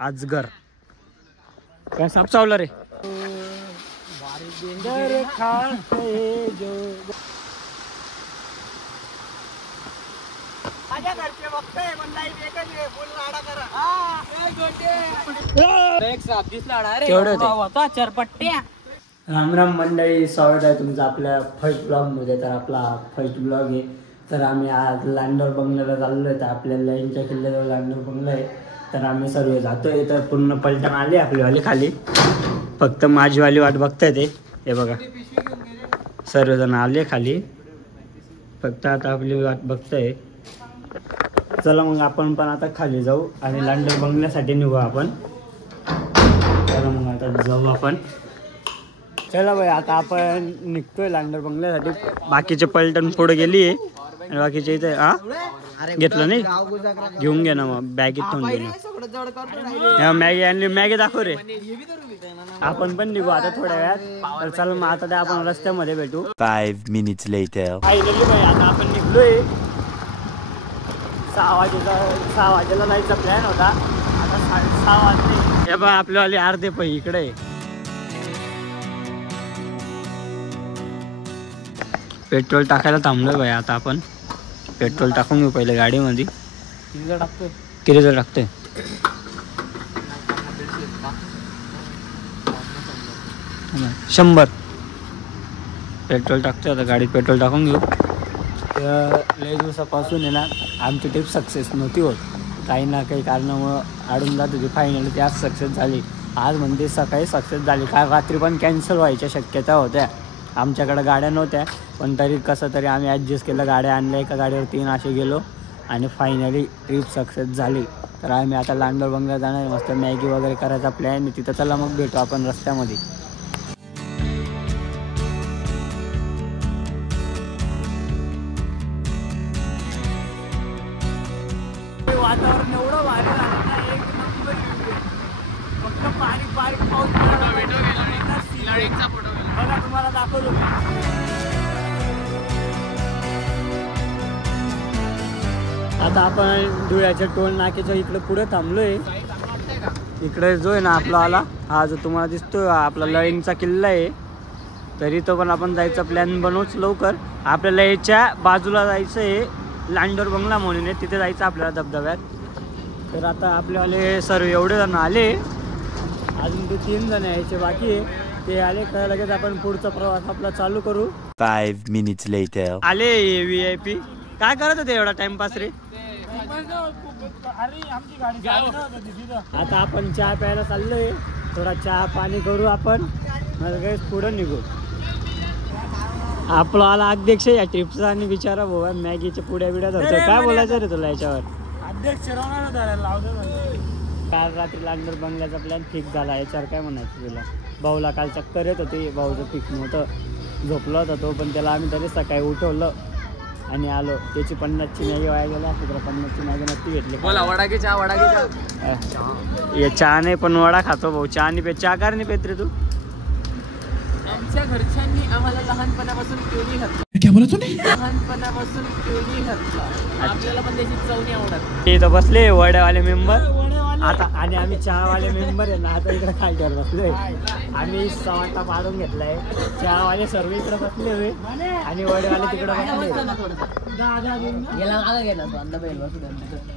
आजगर काय साप चावला रे. चरपट्ट्या. राम राम मंडळी, स्वागत आहे तुमचं आपल्या फर्स्ट ब्लॉगमध्ये. तर आपला फर्स्ट ब्लॉग आहे. तर आम्ही आज लांडोर बंगल्याला चाललो आहे. तर आपल्या लाईनच्या किल्ल्यावर लांडोर बंगला आहे. तर आम्ही सर्व जातोय. तर पूर्ण पलटण आली आपलीवाली खाली, फक्त माझीवाली वाट बघताय ते. हे बघा सर्वजण आले खाली, फक्त आता आपली वाट बघताय. चला मग आपण पण आता खाली जाऊ आणि लांडोर बंगल्यासाठी निघू आपण. चला मग आता जाऊ आपण. चला भाई, आता आपण निघतोय लांडोर बंगल्यासाठी. बाकीचे पलटण पुढे गेली आहे आणि बाकीचे इथे घेतलं नाही. घेऊन घे ना, मग बॅगेत ठेवून घे ना. मॅगी आणली, मॅगी दाखव रे. आपण पण निघू आता थोड्या वेळात. तर चला मग आता आपण रस्त्यामध्ये भेटू. 5 minutes later. फायनली भाई आता आपण निघलोय. 6 वाजेला जायचा प्लॅन होता. आता 6:30 वाजले. हे बघ आपल्यावाले अर्धे पै इकडे आहे. पेट्रोल टाकायला थांबलोय भाई. आता आपण पेट्रोल टाकून घेऊ पहिले गाडीमध्ये. किती जर टाकतोय? $100 पेट्रोल टाकतोय. आता गाडीत पेट्रोल टाकून घेऊ. लय दिवसापासून आहे ना आमची ट्रिप सक्सेस नव्हती होत. काही ना काही कारणामुळं अडून जात होती. फायनली ती आज सक्सेस झाली. आज म्हणजे सकाळी सक्सेस झाली. काल रात्री पण कॅन्सल व्हायच्या शक्यता होत्या. आमच्याकडे गाड्या नव्हत्या, पण तरी कसं तरी आम्ही ॲडजस्ट केलं. गाड्या आणल्या, एका गाडीवर 3 असे गेलो आणि फायनली ट्रिप सक्सेस झाली. तर आम्ही आता लांडोर बंगला जाणार. मस्त मॅगी वगैरे करायचा प्लॅन आहे तिथं. चला मग भेटू आपण रस्त्यामध्ये. वातावरण एवढं भारी झालं ना, एक नंबर. फक्त बारीक बारीक पाऊस बघा, तुम्हाला दाखवतो. आता आपण धुळ्याच्या टोल नाक्याच्या इकडे पुढे थांबलोय. इकडे जो आहे ना आपला आला, हा जो तुम्हाला दिसतोय आपला लळिंगचा किल्ला आहे. तरी तो पण आपण जायचा प्लॅन बनवूच लवकर. आपल्याला याच्या बाजूला जायचं आहे, लांडोर बंगला म्हणून आहे, तिथे जायचं आपल्याला धबधब्यात. तर आता आपल्यावाले सर्व एवढे जण आले, अजून ते 3 जण यायचे बाकी आहे. ते आले का लगेच आपण पुढचा प्रवास आपला चालू करू. 5 minutes later. आले VIP. काय करत होते एवढा टाइमपास रे? आता आपण चहा प्यायला चाललोय. थोडा चहा पाणी करू आपण, लगेच पुढं निघू. आपला आला अध्यक्ष या ट्रिपचा आणि विचारा भाऊ मॅगीच्या पुड्या बिड्या धरतो. काय बोलायचं रे तुला याच्यावर? अध्यक्ष काल रात्री लांडोर बंगल्याचा प्लॅन फिक्स झाला. याच्यावर काय म्हणायचं तुला? भाऊला काल चक्कर येत होती, भाऊचं फिक्स नव्हतं, झोपला होता तो. पण त्याला आम्ही तरी सकाळी उठवलं आणि आलो. त्याची 50ची मॅगी वाया गेला असती तर 50ची मॅगी नक्की घेतली. वडागी चहा या चहा नाही पण वडा खातो भाऊ. चहा नाही पेत. चहा कार नाही पेत रे तू? आमच्या घरच्यांनी आम्हाला लहानपणापासून केळी घातलं. लहानपणापासून केळी घातला. आपल्याला पण त्याची चव नाही आवडत. इथं बसले वड्यावाले मेंबर आता, आणि आम्ही चहावाले मेंबर आहे ना आता इकडे खालच्यावर बसलोय. आम्ही सवाटा पाडून घेतलाय. चहावाले सर्व इकडे बसले हुए आणि वड्यावाले तिकडे बसले.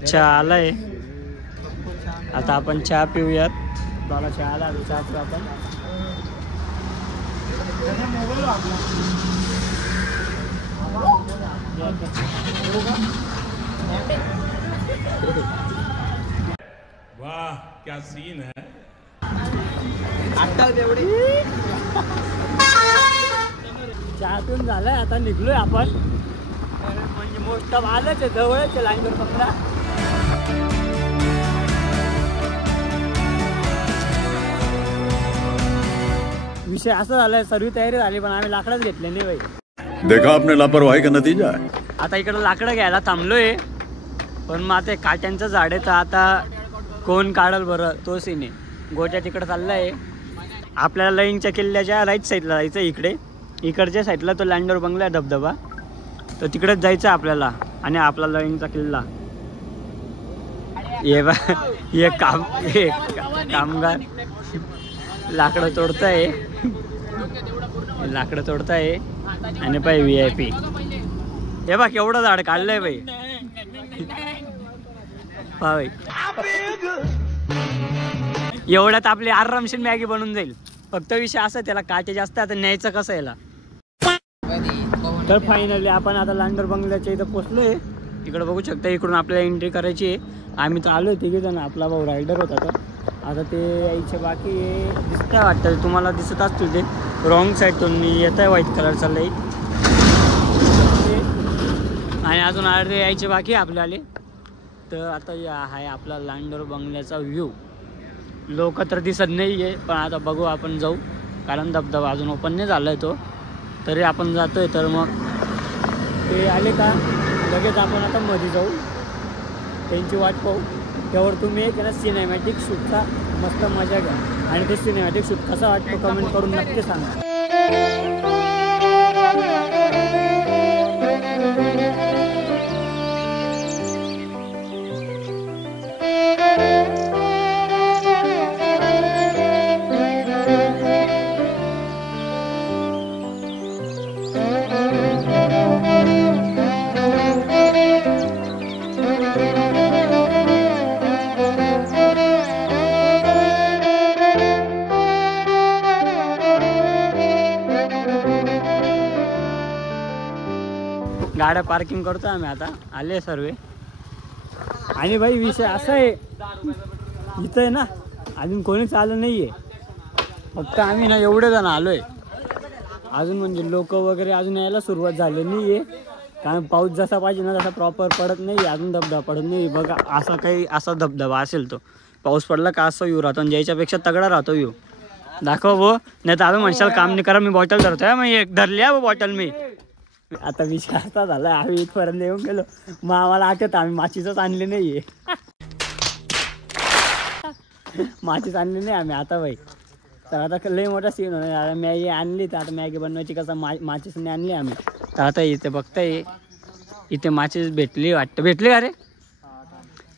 चहा आलाय. आता आपण चहा पिऊयात. मला चहा आला, चहा पिऊ आपण. वाह क्या सीन है. चहा पिऊन झालाय. आता निघलोय आपण. म्हणजे मोस्ट ऑफ आलंच आहे, जवळच आहे लांडोर बंगला. विषय असा झालाय, सर्व तयारी झाली पण आम्ही लाकडच घेतले नाही बाई. देखा आपने लापरवाही का नतीजा है. आता इकडं लाकडं घ्यायला थांबलोय, पण मग ते काट्यांचं झाड आहे तर आता कोण काढल बरं, तो सीने. गोट्या तिकडं चाललाय. आपल्याला लईंगच्या किल्ल्याच्या राईट साईडला जायचं. इकडच्या साईडला तो लांडोर बंगला आहे, धबधबा. तर तिकडेच जायचं आपल्याला. आणि आपला लळिंगचा किल्ला ये बा हे कामगार लाकडं तोडताय आणि पाय VIP हे बा केवढं झाड काढलंय बाई भाई एवढ्यात आपली आरामशीर मॅगी बनून जाईल. फक्त विषय असा त्याला काटे जास्त आता न्यायचं कसं याला. तर फायनली आपण आता लांडोर बंगल्याच्या इथं पोचलोय. इकडे बघू शकता इकडून आपल्याला एंट्री करायची आहे. आम्ही तर आलोय तिघे जण. आपला भाऊ रायडर होता तर आता ते यायचे बाकी दिसतंय वाटतं तुम्हाला दिसत असतील ते रॉंग साईडतून येत आहे व्हाईट कलरचा लई आणि अजून अर्धे यायचे बाकी आपल्याला. तर आता आहे आपला लांडोर बंगल्याचा व्ह्यू. लोक तर दिसत नाही आहे पण आता बघू आपण जाऊ कारण धबधबा अजून ओपन नाही झाला आहे तो तरी आपण जातो आहे. तर मग ते आले का लगेच आपण आता मध्ये जाऊ त्यांची वाट पाहू. त्यावर तुम्ही एक ना सिनेमॅटिक शूटचा मस्त मजा घ्या आणि ते सिनेमॅटिक शूट कसा वाटतो कमेंट करून नक्की सांगा. गाड्या पार्किंग करतो आम्ही आता आले सर्व. आणि भाई विषय असा आहे इथं आहे ना अजून कोणीच आलं नाही आहे. फक्त आम्ही ना एवढे जण आलो आहे अजून म्हणजे लोक वगैरे अजून यायला सुरुवात झाली नाही आहे कारण पाऊस जसा पाहिजे ना तसा प्रॉपर पडत नाही अजून धबधबा पडत नाही. बघा असा काही असा धबधबा असेल तो पाऊस पडला का असं व्ह्यू राहतो आणि ज्याच्यापेक्षा तगडा राहतो व्ह्यू. दाखव भो नाही तर आम्ही म्हणशाल काम नाही करा मी बॉटल धरतोय मग एक धरली आहे बॉटल मी. आता विषय असा झाला आम्ही इथपर्यंत येऊन गेलो मग आम्हाला आठवत आम्ही माचीच आणली नाहीये. माचीच आणली नाही आम्ही आता बाई. तर आता लई मोठा सीन होणार. मॅगी आणली तर आता मॅगी बनवायची कसं माचीस नाही आणली आम्ही. तर आता इथे बघताय इथे माचीस भेटली वाटतं. भेटली का रे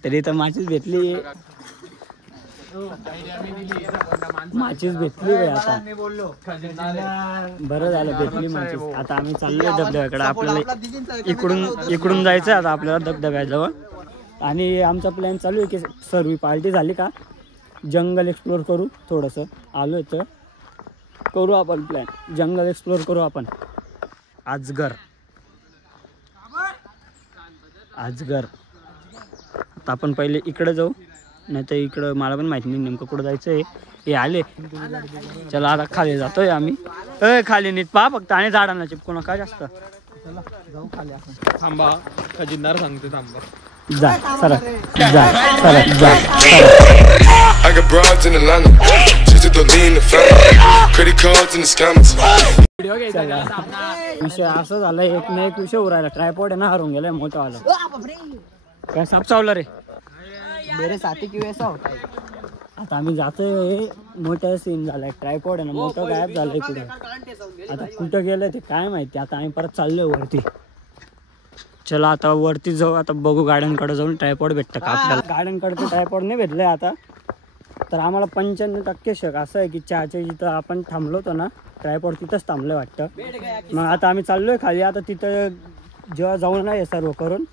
तरी इथं माचीस भेटली माचीस भेटली बाई. आता बरं झालं भेटली माचीस. आता आम्ही चाललोय धबधब्याकडे. आपल्याला इकडून जायचं आता आपल्याला धबधब्याजवळ. आणि आमचा प्लॅन चालू आहे की सर्व पार्टी झाली का जंगल एक्सप्लोर करू. थोडंसं आलोय तर करू आपण प्लॅन जंगल एक्सप्लोर करू आपण. अजगर आता आपण पहिले इकडे जाऊ नाही तर इकडं मला पण माहिती नाही नेमकं कुठं जायचं आहे. हे आले चला आता खाली जातोय आम्ही. खाली नीट पहा फक्त आणि झाडांना चिपकू नका जास्त. जाऊ खाली आपण. थांबा खजिनदार सांगते थांबा. जा सर जा. I got broads in Atlanta, just to lean the family, credit cards in the scammers. विषय असं झालं एक ना एक विषय उरायला. ट्रायपॉड आहे ना हरून गेलाय मोठा वाला. काय साप चावला रे मेरे साथी की वैसा होता है. आता आम्ही जातोय मोठा सीन झालाय. ट्रायपॉड आहे ना मोठं गायब झालंय कुठे. आता कुठं गेलंय ते काय माहिती. आता आम्ही परत चाललोय वरती. चला आता वरती जाऊ. आता बघू गार्डनकडे जाऊन ट्रायपॉड भेटतं का आपल्याला. गार्डनकडचं ट्रायपॉड नाही भेटलंय आता. तर आम्हाला 95% शक असं आहे की चहाच्या जिथं आपण थांबलो होतो ना ट्रायपॉड तिथंच थांबलं वाटतं. मग आता आम्ही चाललोय खाली. आता तिथं जेव्हा जाऊन नाही सर्व करून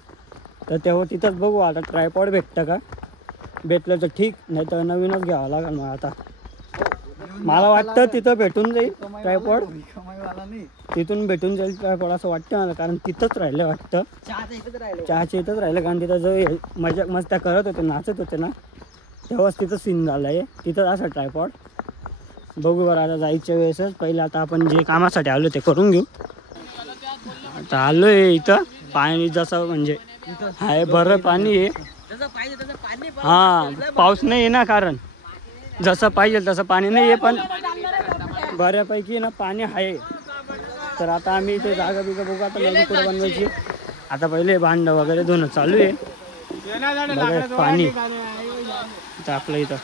तर तेव्हा तिथंच बघू आता ट्रायपॉड भेटतं का. भेटलं तर ठीक नाही तर नवीनच घ्यावं लागेल. मग आता मला वाटतं तिथं भेटून जाईल ट्रायपॉड. तिथून भेटून जाईल ट्रायपॉड असं वाटतं मला कारण तिथंच राहिलं वाटतं. चहाच्या इथंच राहिलं कारण तिथं जो मजा मस्त्या करत होते नाचत होते ना तेव्हाच तिथं सीन झालं आहे. तिथंच असं ट्रायपॉड बघू बरं. आता जायच्या वेळेसच पहिले आता आपण जे कामासाठी आलो ते करून घेऊ. आता आलो आहे इथं पाणी जसं म्हणजे आहे बरं पाणी आहे. हां पाऊस नाही आहे ना कारण जसं पाहिजे तसं पाणी नाही आहे पण बऱ्यापैकी ना पाणी आहे. तर आता आम्ही इथे जागा बिगा बघू आता नदी कुठं बनवायची. आता पहिले भांडं वगैरे धुणं चालू आहे. बघा पाणी तर आपलं इथं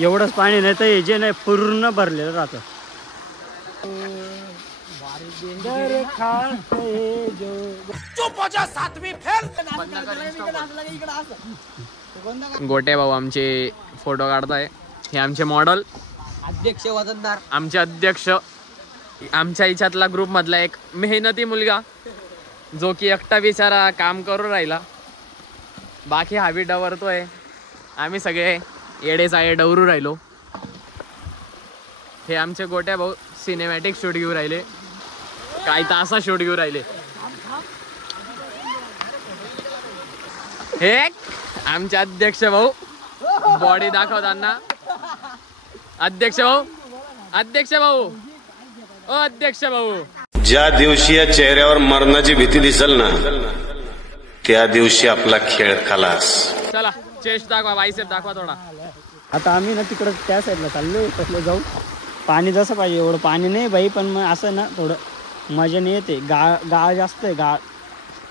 एवढंच पाणी नाही तर जे नाही पूर्ण भरलेलं राहतं. गोटे भाऊ आमचे फोटो काढताय. हे आमचे मॉडल, अध्यक्ष वजनदार, आमचे अध्यक्ष, आमच्या याच्यातला ग्रुप मधला एक मेहनती मुलगा जो की एकटा बिचारा काम करून राहिला. बाकी हवी डवरतोय. आम्ही सगळे येडे साये डवरू राहिलो. हे आमचे गोट्या भाऊ सिनेमॅटिक शूट घेऊ राहिले. काही तासा शूट घेऊ राहिले. हे आमचे अध्यक्ष भाऊ बॉडी दाखवताना. अध्यक्ष भाऊ, अध्यक्ष भाऊ, ओ अध्यक्ष भाऊ. ज्या दिवशी या चेहऱ्यावर मरणाची भीती दिसेल ना त्या दिवशी आपला खेळ खलास. चला चेस्ट दाखवा, बायसेप दाखवा थोडा. आता आम्ही ना तिकडं त्या साईडला चाललो. कसलं जाऊ, पाणी जसं पाहिजे एवढं पाणी नाही बाई, पण मग असं ना थोडं मजा नाही येते. गाळ जास्त आहे, गाळ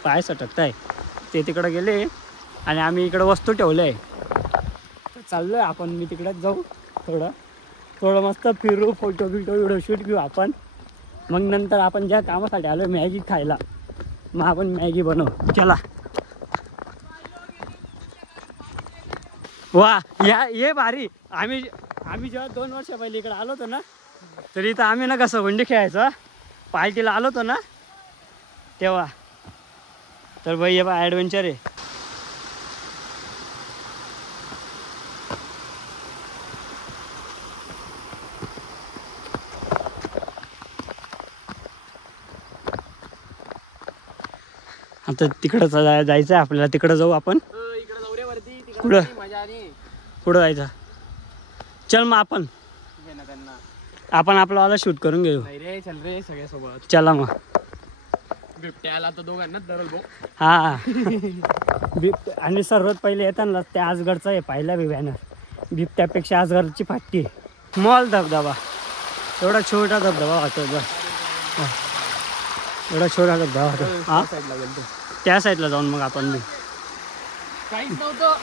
पाय सटकत आहे. ते तिकडं गेले आणि आम्ही इकडं वस्तू ठेवलं आहे. चाललो आहे आपण, मी तिकडंच जाऊ. थोडं मस्त फिरू, फोटो व्हिडिओ शूट घेऊ आपण. मग नंतर आपण ज्या कामासाठी आलो मॅगी खायला, मग आपण मॅगी बनवू. चला. वा ये भारी. आम्ही जेव्हा 2 वर्ष पहिले इकडे आलो होतो ना, तर इथं आम्ही ना कसं गुंडी खेळायचं पार्टीला आलो होतो ना तेव्हा. तर बाई हे बा ॲडव्हेंचर आहे. आता तिकडं जायचं आहे आपल्याला. तिकडं जाऊ आपण. कुठं कुठं जायचं? चल मग आपण आपला वाला शूट करून घेऊ. रे चल रे सगळ्या सोबत. चला मग. बिबट्याला तर दोघांना धरल भाऊ. हा बिबट्या. आणि सर्वात पहिले येताना त्या आजगडचा आहे पाहिला बी बॅनर. बिबट्यापेक्षा आजगडची फाटी. मॉल धबधबा, एवढा छोटा धबधबा होतो. एवढा छोटा धबधबा होतो. हा त्या साईडला जाऊन मग आपण बी. काहीच नव्हतं.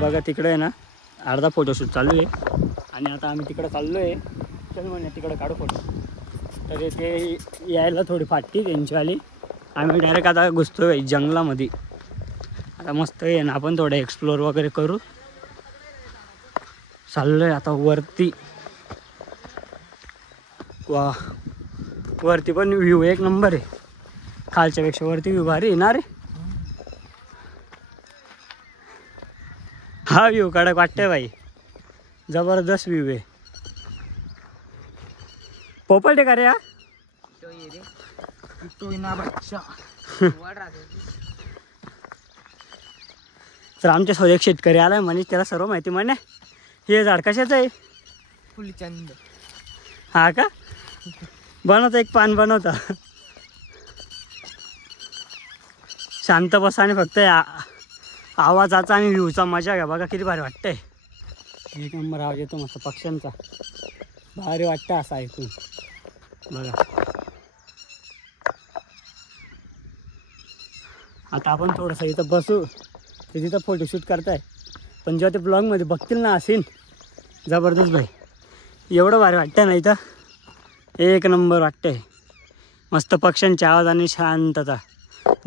बघा तिकडे आहे ना अर्धा फोटोशूट चालू आहे. आणि आता आम्ही तिकडे चाललो आहे. चल म्हणे तिकडे काढू फोटो. तर ते यायला थोडी फाटती त्यांचीवाली. आम्ही डायरेक्ट आता घुसतो आहे जंगलामध्ये. आता मस्त आहे ना, आपण थोडं एक्सप्लोर वगैरे करू. चाललो आहे आता वरती. वा वरती पण व्ह्यू एक नंबर आहे. खालच्यापेक्षा वरती व्ह्यू भारी आहे ना रे. हा व्ह्यू कडक वाटतंय बाई. जबरदस्त व्ह्यू आहे. पोपट आहे का रे हा? तर आमच्यासोबत एक शेतकरी आलाय म्हणे, त्याला सर्व माहिती म्हणे. हे झाड कशाचं आहे? फुलचंद. हा का? बनवता एक पान बनवता. शांत बसा आणि फक्त आवाजाचा आणि व्ह्यूचा मजा घ्या. बघा किती भारी वाटतंय. एक नंबर आवाज येतो मस्त पक्ष्यांचा. भारी वाटतं असं ऐकून. बघा आता आपण थोडंसं इथं बसू. ते तिथं फोटोशूट करताय. पण जेव्हा ते ब्लॉगमध्ये बघतील ना असेल जबरदस्त भाई. एवढं भारी वाटतं ना इथं. एक नंबर वाटतंय. मस्त पक्ष्यांच्या आवाज आणि शांतता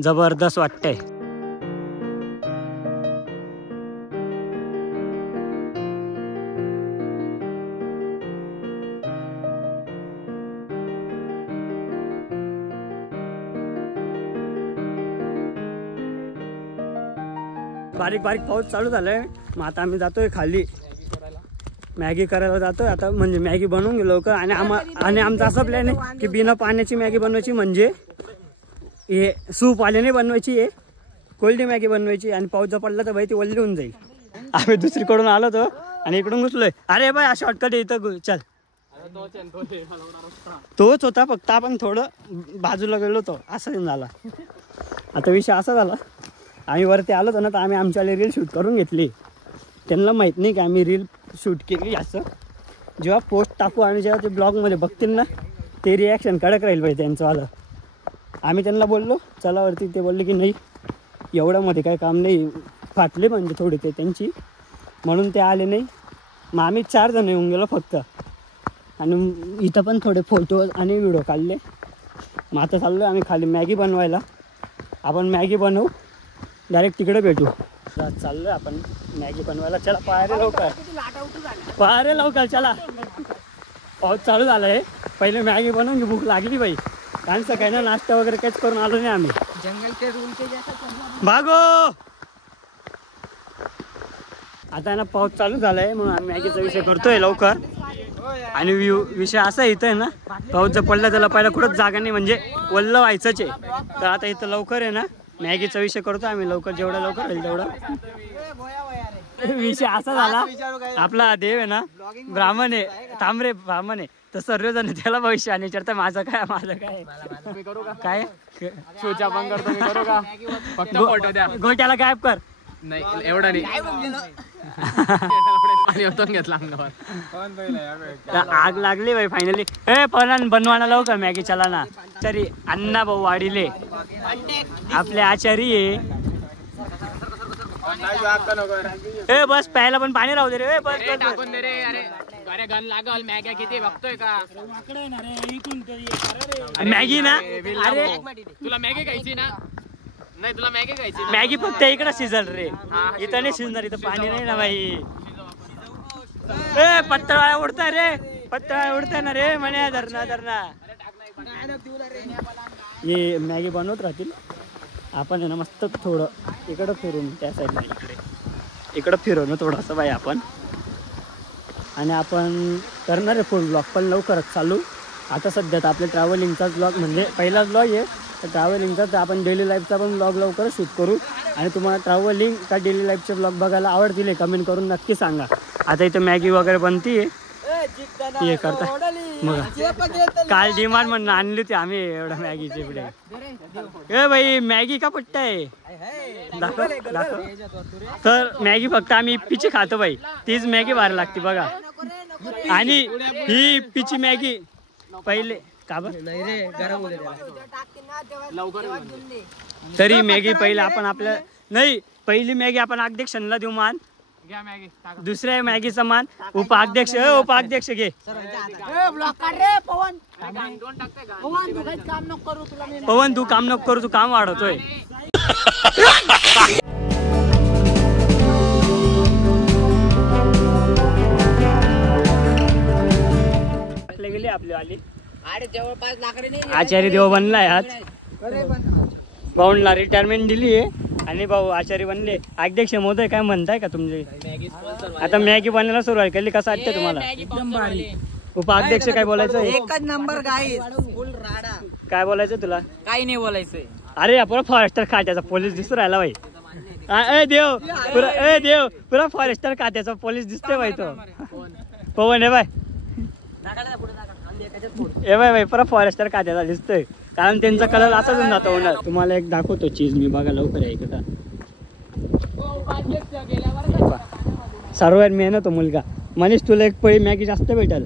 जबरदस्त वाटतंय. बारीक बारीक पाऊस चालू झालाय. मग आता आम्ही जातोय खाली मॅगी करायला जातोय आता. म्हणजे मॅगी बनवून गेलो लवकर. आणि आमचा असा प्लॅन आहे की बिना पाण्याची मॅगी बनवायची. म्हणजे हे सूप आल्याने बनवायची आहे. कोल्डी मॅगी बनवायची. आणि पाऊस जर पडला तर बाई ती वल्ली होऊन जाईल. आम्ही दुसरीकडून आलो होतो आणि इकडून घुसलोय. अरे बाय शॉर्टकट इथं चल. तोच होता फक्त आपण थोडं बाजूला गेलो होतो असं झाला. आता विषय असा झाला, आम्ही वरती आलो होतो ना, तर आम्ही आमच्याला रील शूट करून घेतली. त्यांना माहीत नाही की आम्ही रील शूट केली असं. जेव्हा पोस्ट टाकू आणि जेव्हा ते ब्लॉगमध्ये बघतील ना ते रिॲक्शन कडक राहील पाहिजे त्यांचंवालं. आम्ही त्यांना बोललो चलावरती, ते बोलले की नाही एवढ्यामध्ये काय काम नाही, फाटले म्हणजे थोडी ते त्यांची, म्हणून ते आले नाही. मग आम्ही 4 जण येऊन गेलो फक्त, आणि इथं पण थोडे फोटो आणि व्हिडिओ काढले. मग आता चाललो आम्ही खाली मॅगी बनवायला. आपण मॅगी बनवू, डायरेक्ट तिकडे भेटू. चाललो आपण मॅगी बनवायला. चला पायरे लवकर चला, पाऊस चालू झाला आहे. पहिले मॅगी बनवून घे, भूक लागली बाई. कारण सकाळी ना नाश्ता वगैरे काहीच करून आलो नाही आम्ही. भागो आता ना पाऊस चालू झाला आहे म्हणून आम्ही मॅगीचा विषय करतोय लवकर. आणि विषय असा इथं आहे ना, पाऊस जर पडला त्याला पहिला कुठंच जागा नाही, म्हणजे वल्ल व्हायचंच आहे. तर आता इथं लवकर आहे ना मॅगीचा विषय करतो आम्ही लवकर, जेवढा लवकर होईल तेवढा. विषय असा झाला, आपला देव आहे ना ब्राह्मण आहे, तांबरे ब्राह्मण आहे, तर सर्वजण त्याला भविष्य आणि विचारता माझं काय काय गोट्याला गायब कर. नाही एवढा नाही घेतला. आग लागली बाई फायनली. पण बनवाना लवकर मॅगी चला ना. तरी अण्णा भाऊ वाढीले आपले आचारी बस प्यायला पण पाणी राहू दे रे. बस टाकून दे रे. अरे गन लागल, मॅगी किती बघतोय का? मॅगी ना, अरे तुला मॅगी खायची ना? नाही तुला मॅगी खायची. मॅगी फक्त इकडे शिजल रे, इथं नाही शिजणार, इथं पाणी नाही ना बाई. पत्तळा उडताय रे, पत्तळा उडताय ना रे म्हणे. धरणा हे मॅगी बनवत राहतील. आपण आहे ना मस्त थोडं इकडं फिरून त्या साईडला इकडं फिरवणं थोडंसं बाई आपण. आणि आपण करणार आहे फुल ब्लॉग पण लवकरच चालू. आता सध्यात आपल्या ट्रॅव्हलिंगचाच ब्लॉग म्हणजे पहिलाच ब्लॉग आहे, तर ट्रॅव्हलिंगचाच आपण डेली लाईफचा पण ब्लॉग लवकरच शूट करू. आणि तुम्हाला ट्रॅव्हलिंग का डेली लाईफचे ब्लॉग बघायला आवडतील कमेंट करून नक्की सांगा. आता इथं मॅगी वगैरे बनती हे करता मग. काल डिमांड म्हणून आणली होती आम्ही एवढ्या मॅगीचे पुढे. बाई मॅगी का पट्ट आहे दाखव. तर मॅगी फक्त आम्ही पिची खातो बाई, तीच मॅगी भारी लागते बघा. आणि ही पिची मॅगी पहिले का तरी मॅगी पहिले आपण आपल्या नाही, पहिली मॅगी आपण अध्यक्षांना देऊ मान. दुसऱ्या मॅगीचा मान उपाध्यक्ष घे. पवन तू काम नको करू, तू काम वाढवतोय. गेली आपली आली आचार्य देव बनलाय आज. भाऊंना रिटायरमेंट दिली आहे आणि भाऊ आचार्य बनले. अध्यक्ष महोदय काय म्हणताय का तुमचे? आता मॅगी बनवायला सुरुवात केली, कसं वाटतं तुम्हाला? उपाध्यक्ष काय बोलायचं? एकच नंबर गाईस, फुल राडा. काय बोलायचं तुला? काही नाही बोलायचंय. अरे आपण फॉरेस्टर खात्याचा पोलीस दिसतो राहिला भाई. देव पुरा फॉरेस्टर खात्याचा पोलीस दिसतोय भाई. तो पवन आहे बाय, बाय पुरा फॉरेस्टर खात्याचा दिसतोय. कारण त्यांचा कलर असाच होऊन जातो होणार. तुम्हाला एक दाखवतो चीज मी बघा लवकर आहे का. सर्वात मेहनत हो मुलगा. मनीष तुला एक पळी मॅगी जास्त भेटेल.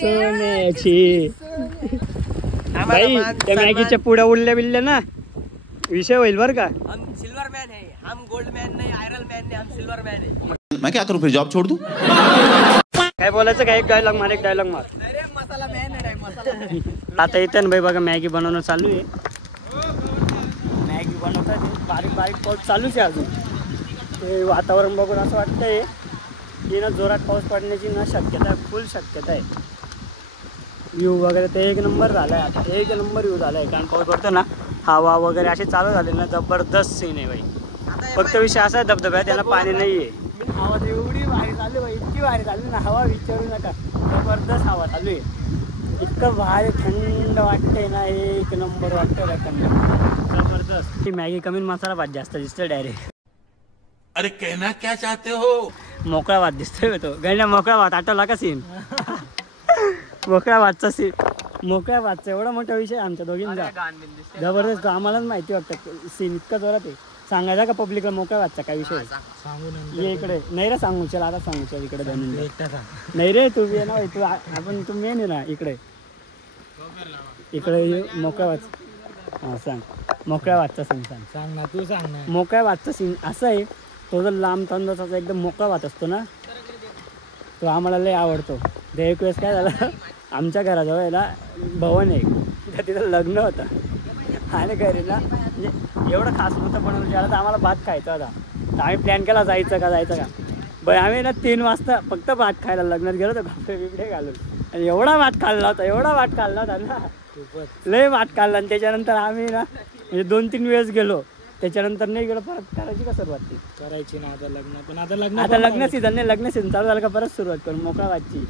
सोन्याची भाई त्या मॅगीच्या पुढ्या उडल्या बिडल्या ना विषय होईल बर का. हम सिल्वर मैन है, हम गोल्ड मैन नहीं, आयरन मैन नहीं, हम सिल्वर मैन है. मैं क्या करूं फिर, जॉब छोड़ दूं? काय बोलायचं काय? एक डायलॉग मार, एक डायलॉग मार. अरे मसाला मैन है, मसाला. आता इथे ना भाई बघा मॅगी बनवणं चालू आहे. मॅगी बनवतात बारीक बारीक पाऊस चालूच आहे अजून. ते वातावरण बघून असं वाटतंय की ना जोरात पाऊस पडण्याची ना शक्यता आहे, फुल शक्यता आहे. व्ह्यू वगैरे ते एक नंबर झाला आहे. आता एक नंबर व्ह्यू झाला आहे. कारण पाऊस पडतो ना, हवा वगैरे असे चालू झाले ना, जबरदस्त सीन आहे बाई. फक्त विषय असा आहे धबधब्यात त्यांना पाणी नाही आहे. हवा तर एवढी भारी चालू बाई, इतकी भारी चालू ना, हवा विचारू नका. जबरदस्त हवा चालू आहे. इतकं भारी थंड वाटतंय ना, एक नंबर वाटतंय थंड जबरदस्त. ती मॅगी कमी मसाला भात जास्त दिसतोय डायरेक्ट. अरे कहना क्या चाहते हो? मोकळा भात दिसतोय तो. गैंड्या मोकळा भात आठवला का सीन? मोकळ्या भातचा सीन, मोकळ्या भातचा एवढा मोठा विषय आमच्या दोघींचा. जबरदस्त. आम्हालाच माहिती वाटतं सीन इतका जोरात आहे. सांगायचा का पब्लिकला मोकळा वाटचा काय विषय ये इकडे नाही रे सांगू चल आता सांगू चल इकडे नाही रे तू ये ना तू आपण तू मेन आहे ना इकडे इकडे मोकळा वाच हां सांग मोकळ्या वाचचा सांग ना तू सांग ना मोकळ्या वाचचा सीन असं आहे तो जर लांब तंदाचा एकदम मोकळा वाच असतो ना तो आम्हाला लय आवडतो. ते एक वेळेस काय झालं आमच्या घराजवळ आहे ना भवन आहे तर तिथं लग्न होतं आणि घरी ना म्हणजे एवढं खास नव्हतं बनवलं ज्याला तर आम्हाला भात खायचा होता तर आम्ही प्लॅन केला जायचं का बरं आम्ही ना 3 वाजता फक्त भात खायला लग्नात गेलो तर कपडे बिपडे घालून आणि एवढा भात खाल्ला होता ना लय भात खाल्ला आणि त्याच्यानंतर आम्ही ना म्हणजे 2-3 वेळेस गेलो त्याच्यानंतर नाही गेलो परत करायची का सुरुवात ती करायची ना आता लग्न सीझन चालू झालं का परत सुरुवात करून मोकळा भातची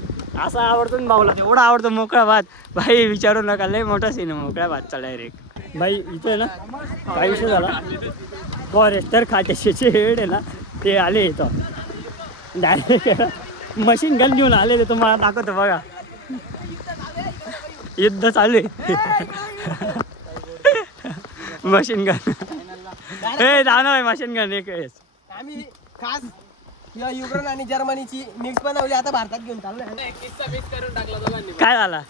असा आवडतो ना भाऊला एवढा आवडतो मोकळा भात भाई विचारू नका लय मोठा सीन आहे मोकळ्या भातचा डायरेक्ट भाई इथे ना काय विषय झाला फॉरेस्टर खात्याचे हेड आहे ना ते आले इथं डायरेक्ट मशीन गन घेऊन आले ते तुम्हाला दाखवतो बघा युद्ध चालू आहे मशीन गन हे जाणार मशीन गन एक वेळेस आम्ही खास युक्रेन आणि जर्मनीची मिक्स बनवली आता भारतात घेऊन चाललोय. काय झाला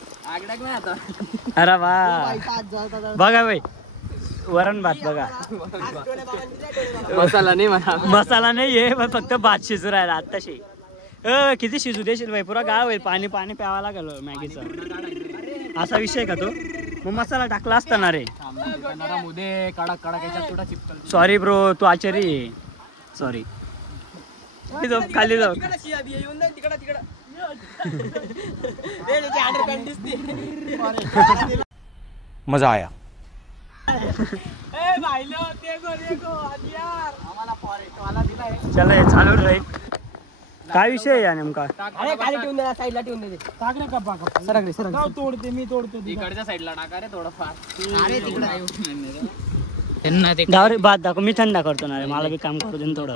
अरे वा बघा बाई वरण भात बघा मसाला नाही म्हणा मसाला नाही आहे फक्त भात शिजू राहिला आत्ताशी किती शिजू देशील बाई पुरा गाळ होईल पाणी प्यावा लागल मॅगीचा असा विषय का तो मग मसाला टाकला असताना रे सॉरी ब्रो तू आचारी सॉरी खाली जाऊ मजा आया. चला हे चालू राहील काय विषय आहे नेमका अरे खाली ठेवून दे साईडला ठेवून दे टाक रे कप्पा सरक तोडते मी इकडच्या साईडला टाका रे थोडंफार अरे तिकडे दारू भात दाखव मी थंडा करतो ना रे मला बी काम करू दे ना थोडं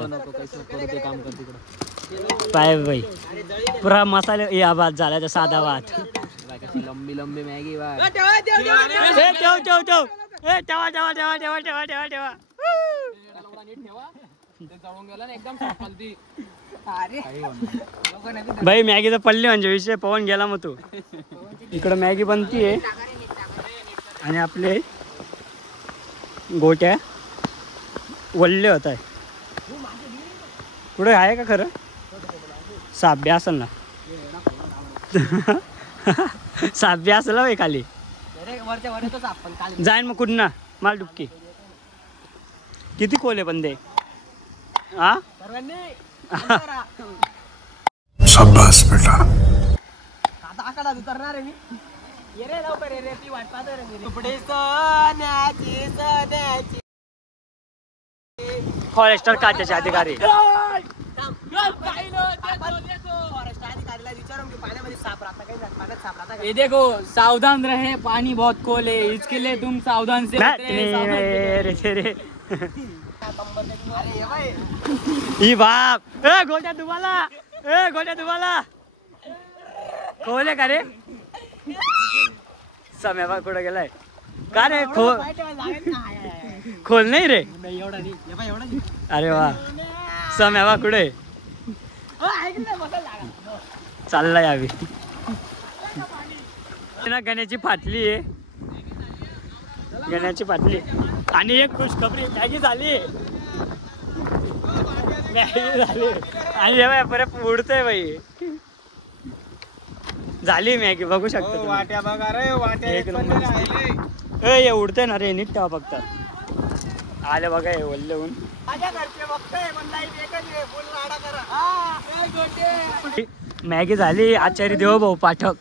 पाय बाई पुरा मसाले या भात झाला तर साधा भात लंबी मॅगी भाई मॅगीचा पल्ली म्हणजे विषय पवन गेला मग तू इकडं मॅगी बनतीये आणि आपले गोट्या वल्ले होत आहे कुठे आहे का खरं साब्या असेल ना साब्या असेल भाई खाली जाईन मग कुठं ना माल डुबकी किती कोले पण दे हा शाबाश बेटा. आता आकडा उतरणार आहे मी ये रे लवकर ये रे ती वाट पाहतोय रे कपडे सोन्याची फॉरेस्टर खात्याचे अधिकारी ये देखो सावधान रहे पानी बहुत कोल है इसके लिए तुम सावधान से रे ही बाप ए गोट्या तुम्हाला खोले का रे समय बा कुठं गेलाय का रे खोल नाही रे अरे वा समय बा कुठे चाललाय आम्ही गण्याची फाटली आहे गण्याची फाटली आणि एक खुशखबरी मॅगी झाली आणि जेव्हा परत उडतोय बाई झाली मॅगी बघू शकतो वाट्या बघा रे वाट्या हे उडतंय ना रे नीट ठेवा फक्त आले बघा हे वल्ले होऊन मॅगी झाली आचारी देव भाऊ पाठक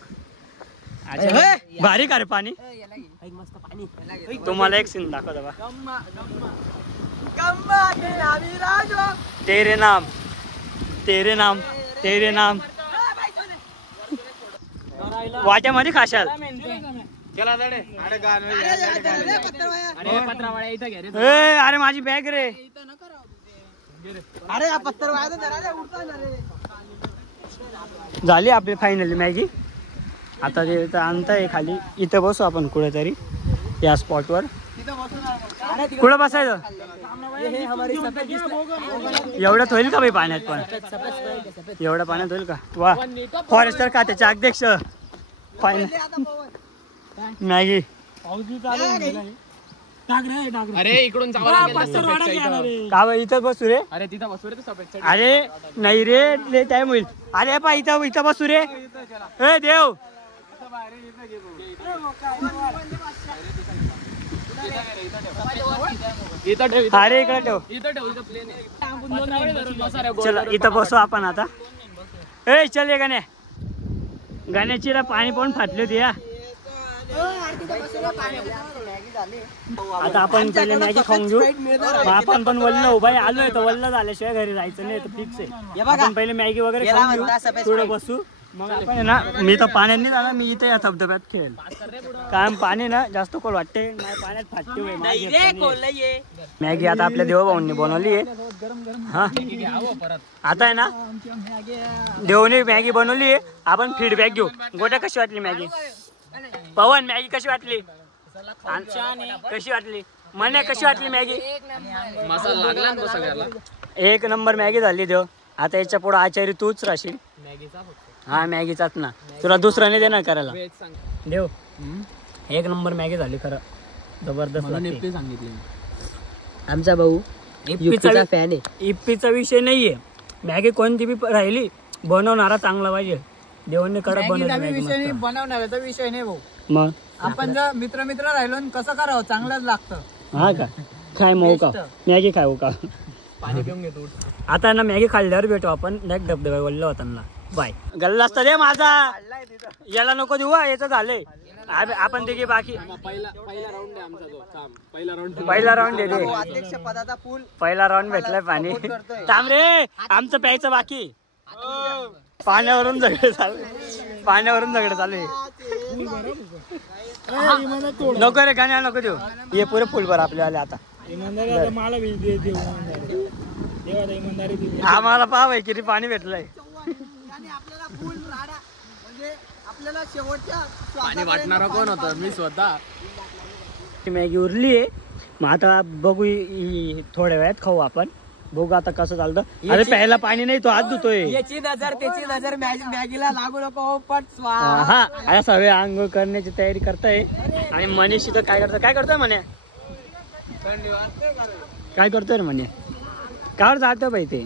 भारी का रे पाणी मस्त पाणी तुम्हाला एक सीन दाखवतो बा तेरे नाम वाट्यामध्ये खाशाल अरे माझी बॅग रे अरे पत्थर झाली आपली फायनली मॅगी आता ते आणताय खाली इथं बसू आपण कुठेतरी या स्पॉटवर कुठं बसायचं हे हमारी सफेद एवढ्यात होईल का भाई पाण्यात पण एवढ्या पाण्यात होईल का वा फॉरेस्टर खात्याचे अध्यक्ष मॅगी अरे इकडून जावं लागेल. का बा इथं बसू रे अरे तिथं बसू रे तू सफेद साईड. अरे नाही रे लय टाइम होईल अरे पा इथं बसू रे ए देव इथं ठेव अरे इकडे ठेव इथं ठेव इथं प्लेन आहे. चला इथं बसू आपण आता ए चल ये गाण्याची पाणी पण फाटले होती या आता आपण पहिले मॅगी खाऊन घेऊ आपण पण वल्ल भाई आलोय तर वल्ल झाल्याशिवाय घरी जायचं नाही तर फिक्स आहे आपण पहिले मॅगी वगैरे खाऊन घेऊ थोडं बसू मग आपण ना मी तर पाण्यात नाही जाणार मी इथे या धबधब्यात खेळेल कारण पाणी ना जास्त कोल वाटते पाण्यात फाटते मॅगी आता आपल्या देवभाऊंनी बनवली आहे हा आता आहे ना देवने मॅगी बनवली आहे आपण फीडबॅक घेऊ गोट्या कशी वाटली मॅगी पवन मॅगी कशी वाटली कशी वाटली मने कशी वाटली मॅगी मसाला लागला ना सगळ्याला. एक नंबर मॅगी झाली देव आता याच्या पुढे आचारी तूच राहशील हा मॅगीचाच ना तुला दुसरा नाही देणार करायला देव एक नंबर मॅगी झाली खरं जबरदस्त सांगितली आमचा भाऊ इप्पीचा फॅन आहे इप्पीचा विषय नाहीये मॅगी कोणती बी राहिली बनवणारा चांगला पाहिजे देवांनी कडक बनवली बनवण्याचा विषय नाही भाऊ मग आपण जर मित्र राहिलो कसं करावं चांगलंच लागतं हा का काय मऊ का मॅगी खाऊ का पाणी पिऊन घेतो. आता ना मॅगी खाल्ल्यावर भेटू आपण डायरेक्ट धबधबा वल्ल होताना बाय गल्ला असता रे माझा याला नको देऊ याचं झालंय आपण ते बाकी पहिला राऊंड आहे आमचा तो थांब. पहिला राऊंड दे दे अध्यक्ष पदाचा पूल पहिला राऊंड भेटलाय पाणी थांब रे आमचं प्यायचं बाकी पाण्यावरून झगडे चालू आहे नको रे गाण्या नको देऊ हे पुरे फुल भर आपल्याला आता आम्हाला पाव आहे किती पाणी भेटलंय आपल्याला फुल राडा म्हणजे आपल्याला शेवटच्या पाणी वाटणारा कोण होतं मी स्वतः. मॅगी उरली आहे मग आता बघू थोड्या वेळात खाऊ आपण बघू आता कसं चालतं अरे प्यायला पाणी नाही तो हात धुतोय याची नजर त्याची नजर मॅगीला लागू नको पट हा अरे सगळे आंघोळ करण्याची तयारी करताय आणि मनीषी तर काय करतोय म्हणे काय करतोय रे म्हणे कावर जातोय बाई ते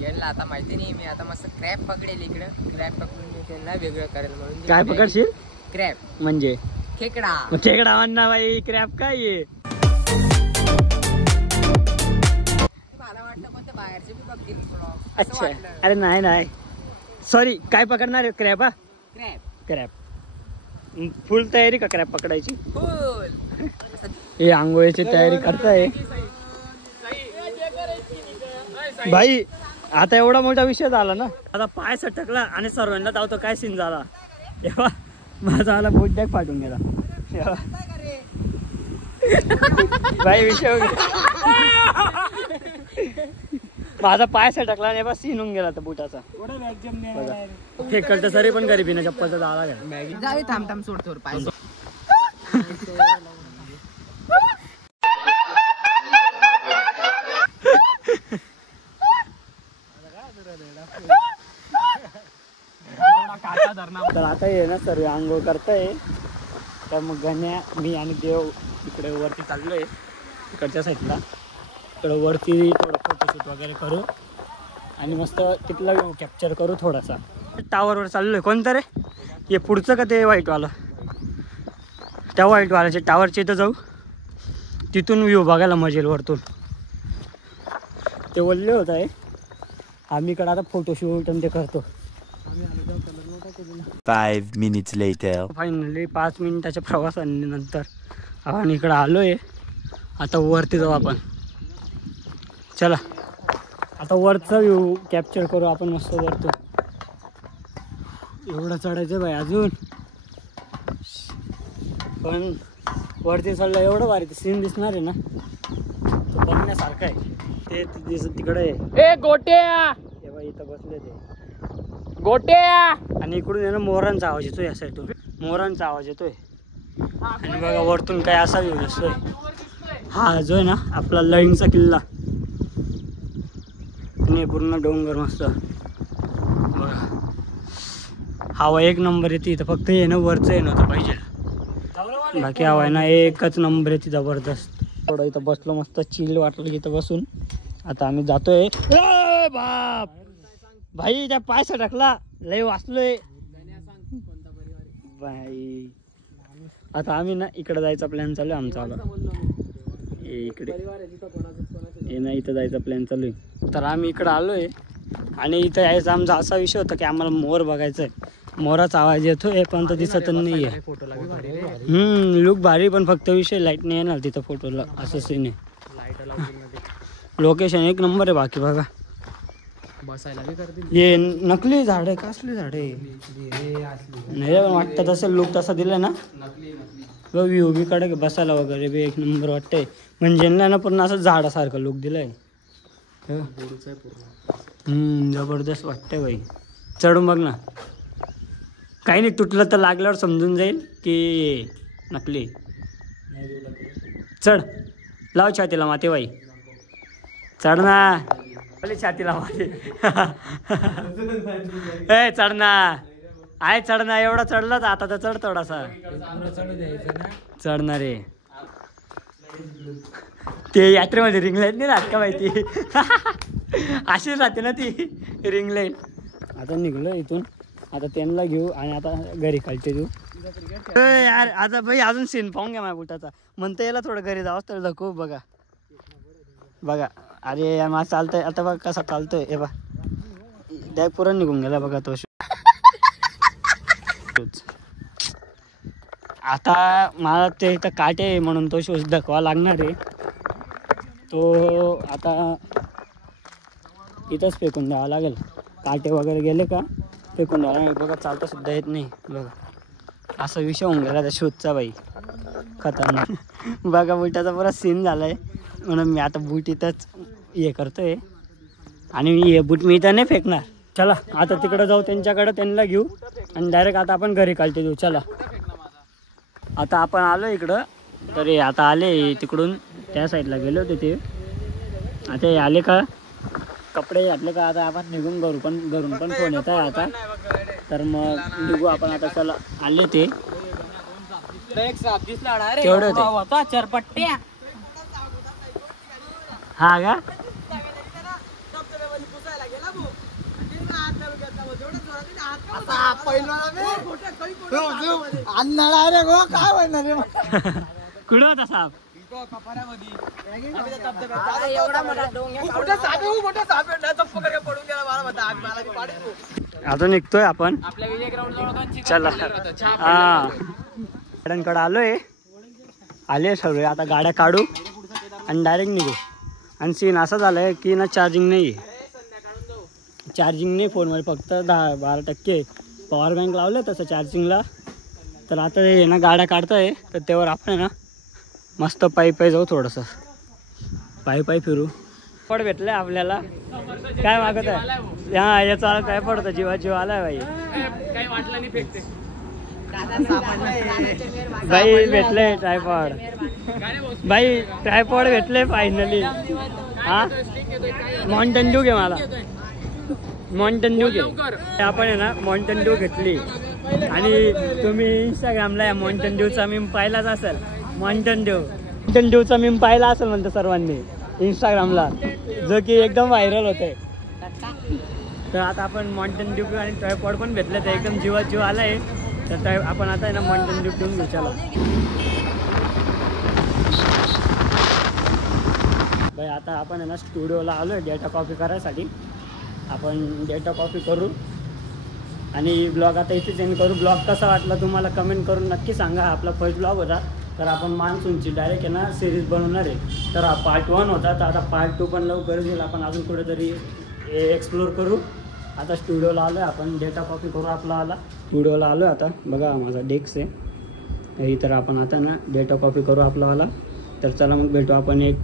याला आता माहिती नाही मी आता मस्त क्रॅप पकडेल इकडं क्रॅप पकडून त्यांना वेगळं करेल म्हणून काय पकडशील क्रॅप म्हणजे खेकडा खेकडा म्हणणार बाई क्रॅप काय आहे मला वाटलं पण ते बाहेरचे बी बघतील अच्छा अरे नाही सॉरी काय पकडणार क्रॅप हा क्रॅप क्रॅप फुल तयारी का क्रॅप पकडायची फुल हे आंघोळीची तयारी करताय भाई आता एवढा मोठा विषय झाला ना आता पाय सटकला आणि सर्वांना धावतो काय सीन झाला तेव्हा माझा आला बोट बॅग फाटून गेला भाई विषय माझा पाय सटकला आणि बस सीन होऊन गेला तर बुटाचा फेकल तर सरी पण घरी बिना चप्पलचा झाला गेला जावे थांब सोड पाय तर आता ये ना सर्व आंघोळ करताय तर मग गण्या मी आणि देव इकडे वरती चाललोय इकडच्या साईडला इकडे वरती थोडं फोटोशूट वगैरे करू आणि मस्त तिथला व्ह्यू कॅप्चर करू थोडासा टावरवर चाललोय कोणतं रे हे पुढचं का ते व्हाईटवालं त्या व्हाईटवाल्याच्या टावरच्या इथं जाऊ तिथून व्ह्यू बघायला मजेल वरतून ते बोलले होत आहे आम्ही इकडं आता फोटोशूट आणि ते करतो 5 minutes later. फायनली 5 मिनिटाच्या प्रवासानंतर आपण इकडं आलोय आता वरती जाऊ आपण चला आता वरचा व्ह्यू कॅप्चर करू आपण मस्त वरतो एवढं चढायचं बाई अजून पण वरती चढलं एवढं भारी ते सीन दिसणार आहे ना तो बघण्यासारखं आहे ते तिकडे आहे ए गोट्या तेव्हा इथं बसले ते गोट्या आणि इकडून आहे ना मोरांचा आवाज येतोय या साईडून मोरांचा आवाज येतोय आणि बघा वरतून काय असा व्ह्यू दिसतोय हा जो आहे ना आपला लळिंगचा किल्ला नाही पूर्ण डोंगर मस्त बघा. हवा एक नंबर येते इथं, फक्त येणं वरचं येणं होतं पाहिजे, बाकी हवा आहे ना एकच नंबर येते जबरदस्त. थोडं इथं बसलो मस्त चिल वाटलं की इथं बसून. आता आम्ही जातोय. बाप भाई त्या पाय सटकला लय वाचलोय बाई. आता आम्ही ना इकडे जायचा प्लॅन चालू आहे आमचा. आला इकडे हे ना इथं जायचा प्लॅन चालू आहे. तर आम्ही इकडं आलोय आणि इथं यायचा आमचा असा विषय होता की आम्हाला मोर बघायचा आहे. मोराचा आवाज येतोय पण तो दिसत नाही आहे. लुक भारी, पण फक्त विषय लाईट नाही येणार तिथं फोटोला, असं सीन आहे. लोकेशन एक नंबर आहे. बाकी बघा हे नकली झाड आहे, कसली झाड आहे नाही पण वाटतं तसं लुक तसा दिला ना. व्ह्यू बी कडे बसायला वगैरे बी एक नंबर वाटतंय. म्हणजे ना पूर्ण असं झाडासारखं लुक दिलाय. जबरदस्त वाटतंय बाई. चढून बघ ना, काही नाही तुटलं तर लागल्यावर समजून जाईल की नकली. चढ, लाव छातीला माते बाई, चढ ना छातीला माते. ए चढ ना, आहे चढ ना. एवढा चढला तर आता तर चढ थोडासा. चढणार रे, ते यात्रेमध्ये रिंग लाईट नाही राहत का माहिती. अशीच राहते ना ती रिंग लाईट. आता निघलो इथून, आता त्यांना घेऊ आणि आता घरी खालचे देऊ. यार आता भाई अजून सीन पाहून घ्या माझ्या बुटाचा. म्हणतं याला थोडं घरी जावंच तर दाखवू. बघा बघा, अरे यार माझं चालतंय आता. बघा कसा चालतोय हे बघ. डाय पुरण निघून गेला बघा तो. आता मला ते इथं काटे म्हणून तो शूज दाखवा लागणार आहे. तो आता इथंच फेकून द्यावा लागेल. काटे वगैरे गेले का फेकून द्यावा लागेल. बघा चालता सुद्धा येत नाही. बघा असा विषय होऊन गेला त्या शूजचा बाई, खतरनाक. बघा बुटाचा पुरा सीन झाला आहे म्हणून मी आता बूट इथंच हे करतोय. आणि हे बूट मी इथं नाही फेकणार. चला आता तिकडं जाऊ त्यांच्याकडं, त्यांना घेऊ आणि डायरेक्ट आता आपण घरी काढते देऊ. चला आता आपण आलो इकडं. तर हे आता आले तिकडून, त्या साईडला गेले होते ते. आता हे आले का कपडे घातले का आता आपण निघून घरून पण फोन येत आहे आता. तर मग निघू आपण आता. चला आले ते तेवढे होते चरपट्ट्या. हा का कुठं होता साप. आता निघतोय आपण. चला हा गाड्यांकडे आलोय. आले सगळे आता गाड्या काढू आणि डायरेक्ट निघू. आणि सीन असा झालाय की ना चार्जिंग नाही आहे. चार्जिंग नाही फोनवर, फक्त 10-12% पॉवर बँक लावलं तसं चार्जिंगला. तर आता हे ना गाड्या काढतोय तर त्यावर आपण ना मस्त पायी जाऊ. थोडंसं पायी फिरू. पड भेटलं आपल्याला. काय मागत आहे हा याचा काय पडतं जीव आलाय बाई. काही वाटलं नाही फेकते बाई भेटले ट्रायपॉड. बाई ट्रायपॉड भेटले फायनली. हा माउंटेन ड्यू घे मला. माउंटेन ड्यू घे. आपण आहे ना माउंटेन ड्यू घेतली आणि तुम्ही इंस्टाग्रामला या माउंटेन ड्यूचा मीम पाहिलाच असेल. माउंटेन ड्यूचा मीम पाहिला असेल म्हणतो सर्वांनी इंस्टाग्रामला, जो की एकदम व्हायरल होते. तर आता आपण माउंटेन ड्यू आणि ट्रायपॉड पण भेटले तर एकदम जीव आलाय. तर आपण आता आहे ना माउंटेन ड्यू घेऊन घेऊ. चला बाई आता आपण आहे ना स्टुडिओला आलो आहे डेटा कॉपी करायसाठी. आपण डेटा कॉपी करू आणि ब्लॉग आता इथेच एंड करू. ब्लॉग कसा वाटला तुम्हाला कमेंट करून नक्की सांगा. आपला फर्स्ट ब्लॉग होता. तर आपण मान्सूनची डायरेक्ट आहे ना सिरीज बनवणार आहे. तर हा पार्ट 1 होता. तर आता पार्ट 2 पण लवकरच येईल. आपण अजून कुठेतरी एक्सप्लोर करू. आता स्टुडिओला आलो आहे आपण. डेटा कॉपी करू आपला आला. स्टुडिओला आलो आहे आता. बघा माझा डेस्क आहे. तर आपण आता ना डेटा कॉपी करू आपला आला. तर चला मग भेटू आपण एक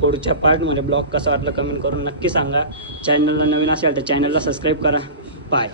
पुढच्या पार्टमध्ये. ब्लॉग कसा वाटला कमेंट करून नक्की सांगा. चॅनलला नवीन असेल तर चॅनलला सबस्क्राईब करा. बाय.